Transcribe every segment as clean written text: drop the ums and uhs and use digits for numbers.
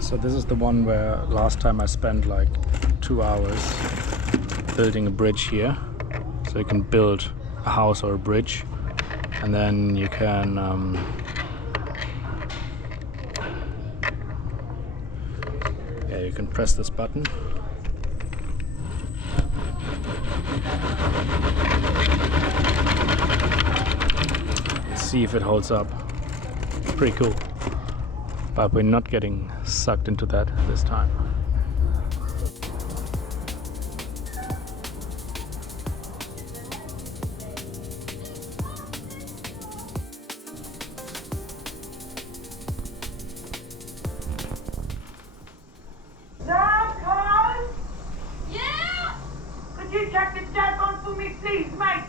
So this is the one where last time I spent like 2 hours building a bridge here. So you can build a house or a bridge, and then you can you can press this button. Let's see if it holds up. Pretty cool. But we're not getting sucked into that this time. Yeah! Could you check the jack on for me, please, mate?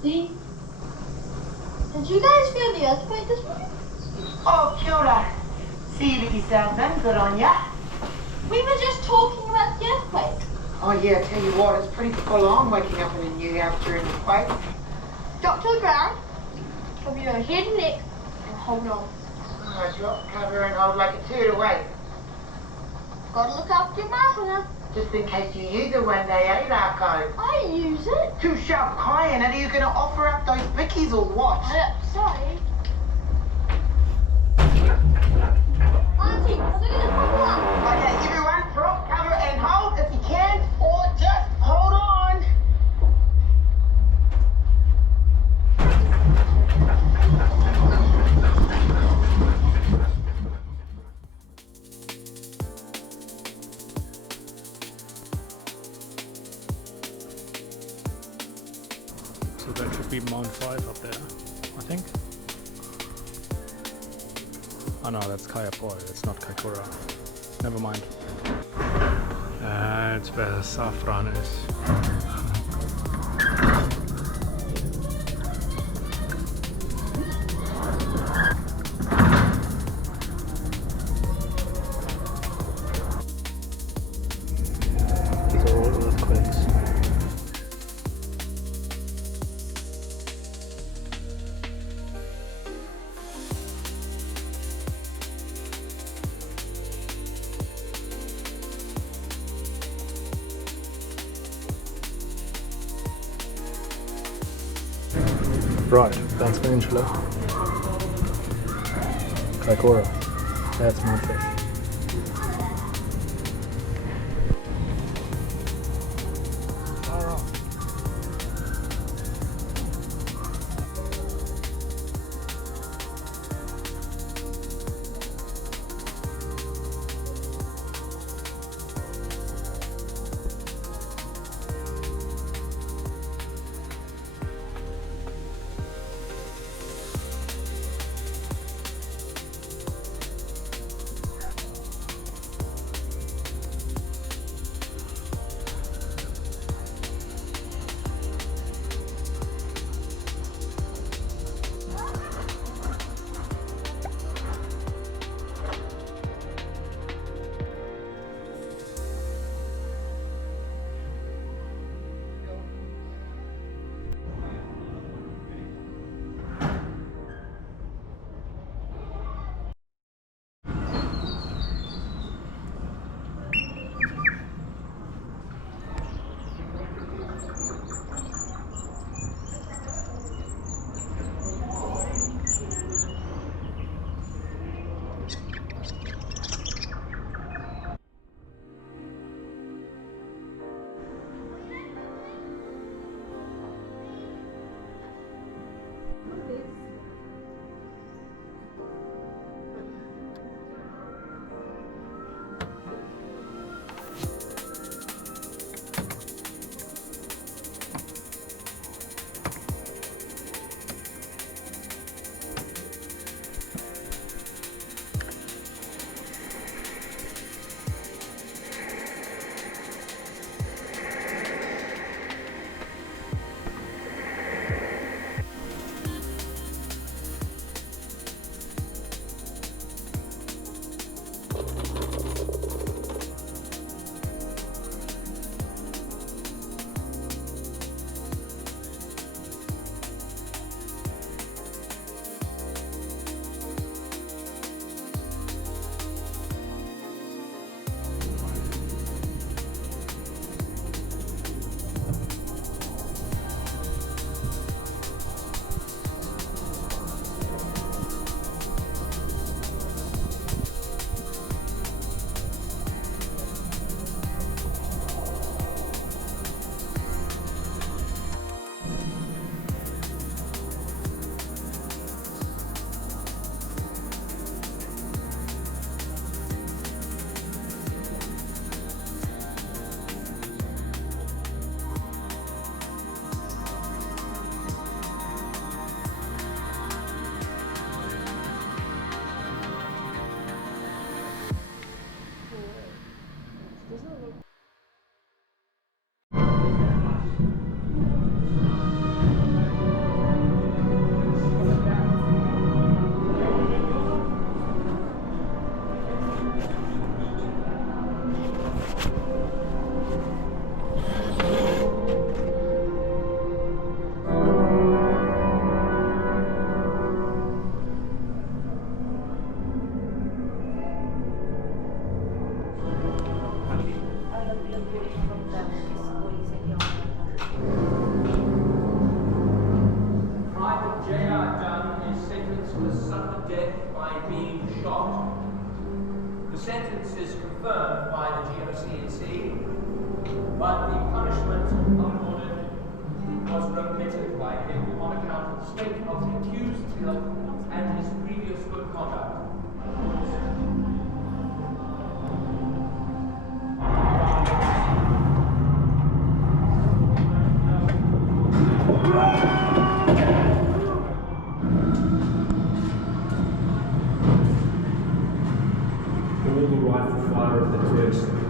See? Did you guys feel the earthquake this morning? Oh, kia ora. See you with yourself then, good on ya. We were just talking about the earthquake. Oh yeah, tell you what, it's pretty full on waking up in a new house during the quake. Drop to the ground, cover your head and neck, and hold on. Oh, drop, cover and hold like a turtle, wait. Gotta look after your mouth, huh? Just in case you use it one day, eh, Larko? I use it. Too sharp crying, are you going to offer up those bickies or what? Sorry. Auntie, look at the pop-up. Okay, everyone, drop, cover and hold if you can, or just hold on. So that should be Mount 5 up there, I think. Oh no, that's Kayapoi, it's not Kaikoura. Never mind. That's where Saffron is. These are all earthquakes. Right, that's peninsula. Kaikoura, that's my fish. sentence is confirmed by the GOC&C, but the punishment awarded was remitted by him on account of the state of the accused's health and his previous good conduct.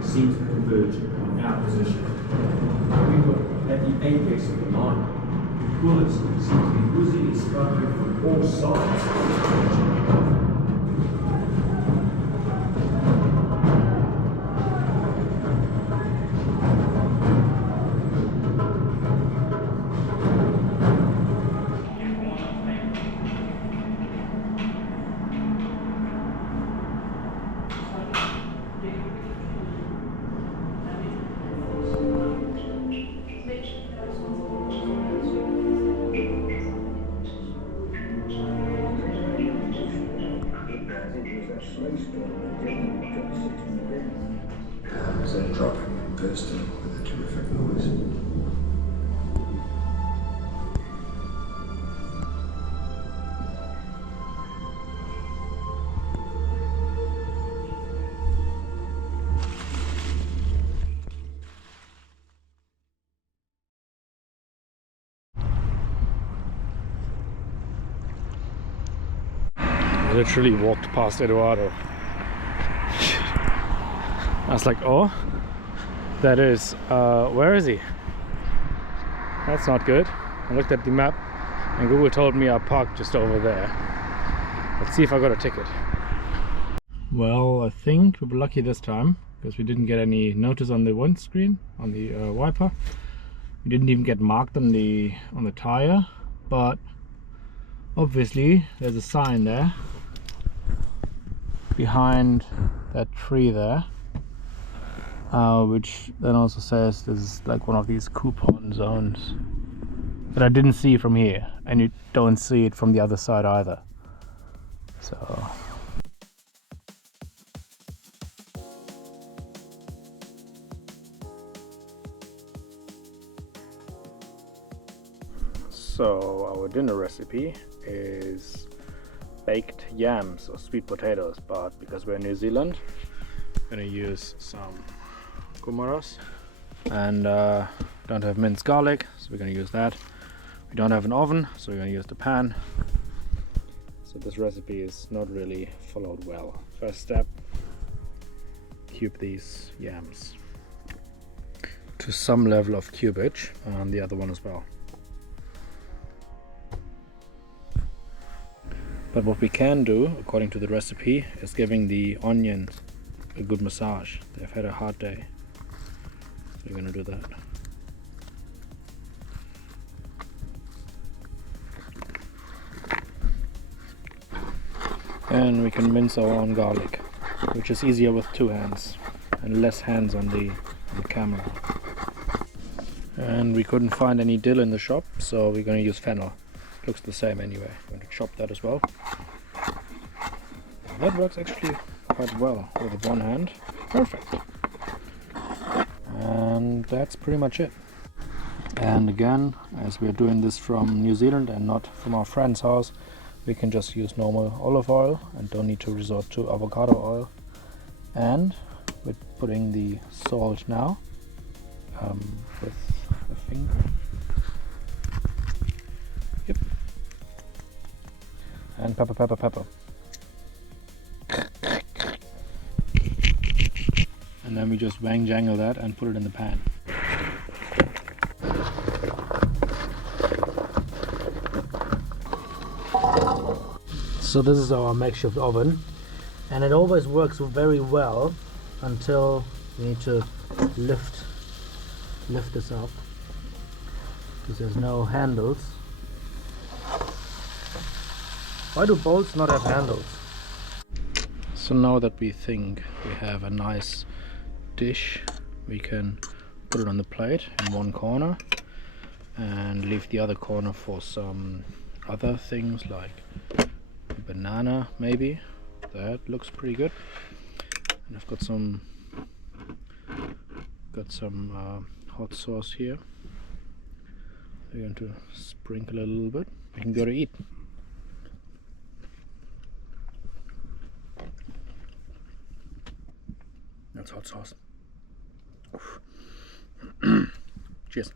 Seems to converge on our position. We were at the apex of the line. Bullets seem to be whizzing and sputtering from all sides. So dropping and bursting with a terrific noise. I literally walked past Eduardo. I was like, oh, that is, where is he? That's not good. I looked at the map and Google told me I parked just over there. Let's see if I got a ticket. Well, I think we were lucky this time because we didn't get any notice on the windscreen, on the wiper. We didn't even get marked on the tire, but obviously there's a sign there behind that tree there, which then also says this is like one of these coupon zones that I didn't see from here, and you don't see it from the other side either. So our dinner recipe is baked yams or sweet potatoes, but because we're in New Zealand, I'm gonna use some Kumaras, and don't have minced garlic, so we're gonna use that. We don't have an oven, so we're gonna use the pan. So this recipe is not really followed well. First step, cube these yams to some level of cubage, and the other one as well. But what we can do, according to the recipe, is giving the onions a good massage. They've had a hard day. So we're gonna do that. And we can mince our own garlic, which is easier with two hands and less hands on the camera. And we couldn't find any dill in the shop, so we're gonna use fennel. Looks the same anyway. I'm going to chop that as well. That works actually quite well with one hand. Perfect. And that's pretty much it. And again, as we're doing this from New Zealand and not from our friend's house, we can just use normal olive oil and don't need to resort to avocado oil. And we're putting the salt now with a finger. Yep. And pepper, pepper, pepper. And then we just wang jangle that and put it in the pan. So this is our makeshift oven, and it always works very well until we need to lift this up because there's no handles. Why do bolts not have handles? So now that we think we have a nice dish, we can put it on the plate in one corner and leave the other corner for some other things like a banana maybe. That looks pretty good. And I've got some hot sauce here. We're going to sprinkle a little bit. We can go to eat. That's hot sauce. Cheers.